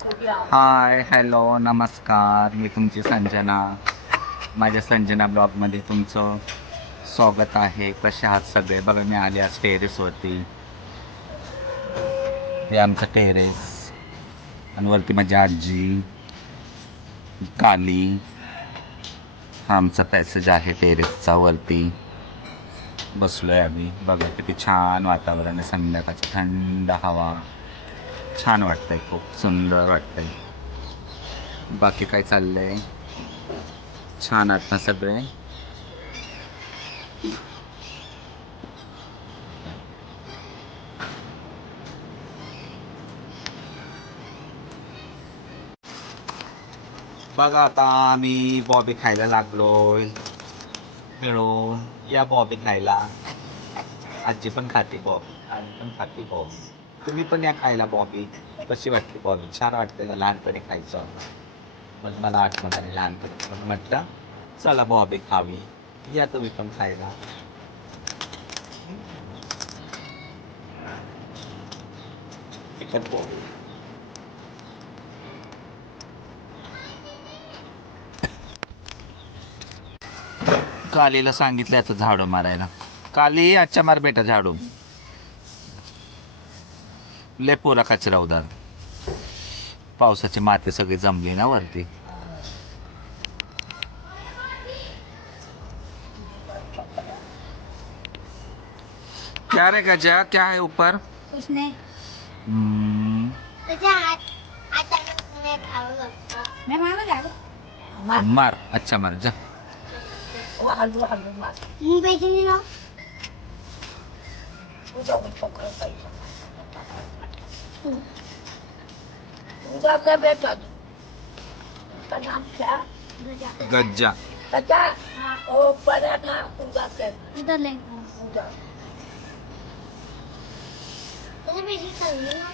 Hi hello नमस्कार, मी तुमची संजना. माझ्या संजना ब्लॉगमध्ये तुमचं स्वागत आहे. कसे आहात सगळे? बघा मी आले आज टेरेसवरती. हे आमचं टेरेस आणि वरती माझी आजी काली. हा आमचा पॅसेज आहे टेरेसचा. वरती बसलोय आम्ही. बघा किती छान वातावरण आहे, संध्याकाळची थंड हवा. छान वाटतंय, खूप सुंदर वाटतंय. बाकी काय चाललंय? छान आहात ना सगळे? बघा आता आम्ही बॉबी खायला लागलोय. हॅलो, या बॉबी खायला. आजी पण खाते बॉबी, आजी पण खाते बॉबी. तुम्ही पण या खायला बॉबी. कशी वाटते बॉबी? छान वाटते का? लहानपणी खायचं मग मला आठवण आली लहानपणी. मग म्हटलं चला बॉबी खावी. या तुम्ही पण खायला. चिकन बॉबी. कालीला सांगितलं आता झाडू मारायला. काली आजच्या मार बेटा झाडू. लय पोरा कचरा उदार. पावसाची माती सगळी जमली ना वरती. क्या रे गजा, क्या है ऊपर? कुछ नहीं। मैं मारा जा मार. अच्छा मार जा. पैसे नहीं लो। उनका क्या बेटा का नाम क्या? गज्जा. बता। ओ पढ़ा था उनका क्या? इधर ले। उधर। तो पैसे चाहिए ना?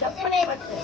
जब नहीं बचते